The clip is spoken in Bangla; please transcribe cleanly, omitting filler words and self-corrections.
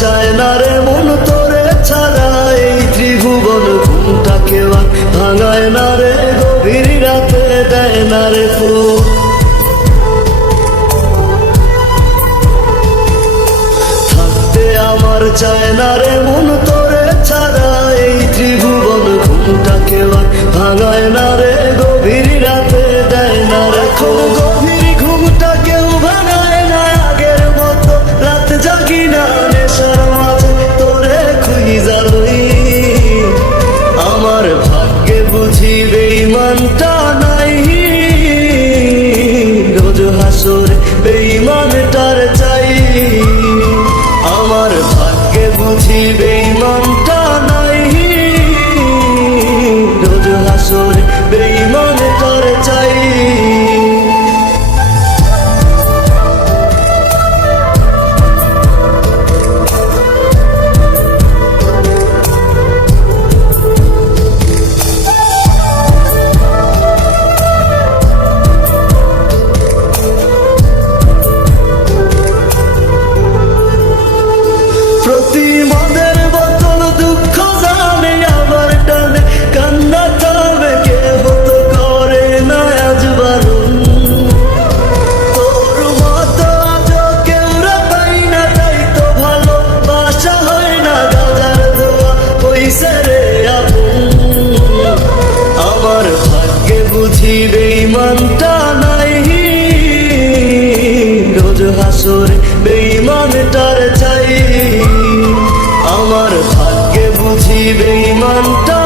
চায় না রে মন তোরে ছাড়া, এই ত্রিভুবন ঘুমটাকে ভাঙায় না রে, গভীর রাতে দেয় না রে ফুল। থাকতে আমার চায় না রে মন তোরে ছাড়া, এই ত্রিভুবন ঘুমটাকে ভাঙায় না রে, গভীর রাতে দেয় না রে ফুল। গভীর ঘুমটা কেউ ভাঙায় না, আগের মতো রাত জাগি না, নেশার মাঝে তোরে খুঁজা লই। আমার ভাগ্যে বুঝি বেঈমানটা নাই, রোজ হাসরে বেঈমানটার চাই। আমার ভাগ্যে বুঝি বেঈমানটা নাই, রোজ হাসরে বেঈমানটার চাই। প্রতি মদের বোতল দুঃখ জানে, আবার টানে কান্না থামে, কে হতো করে না আজ বারণ। তোর মতো আজ কেউ পাই না, তাই তো ভালোবাসা হয় না, গাজার ধোয়া হইছে রে আপন। আমার ভাগ্যে বুঝি বেঈমানটা নাই, রোজ হাসরে বেঈমানটার চাই। আমার ভাগ্যে বুঝি বেঈমানটা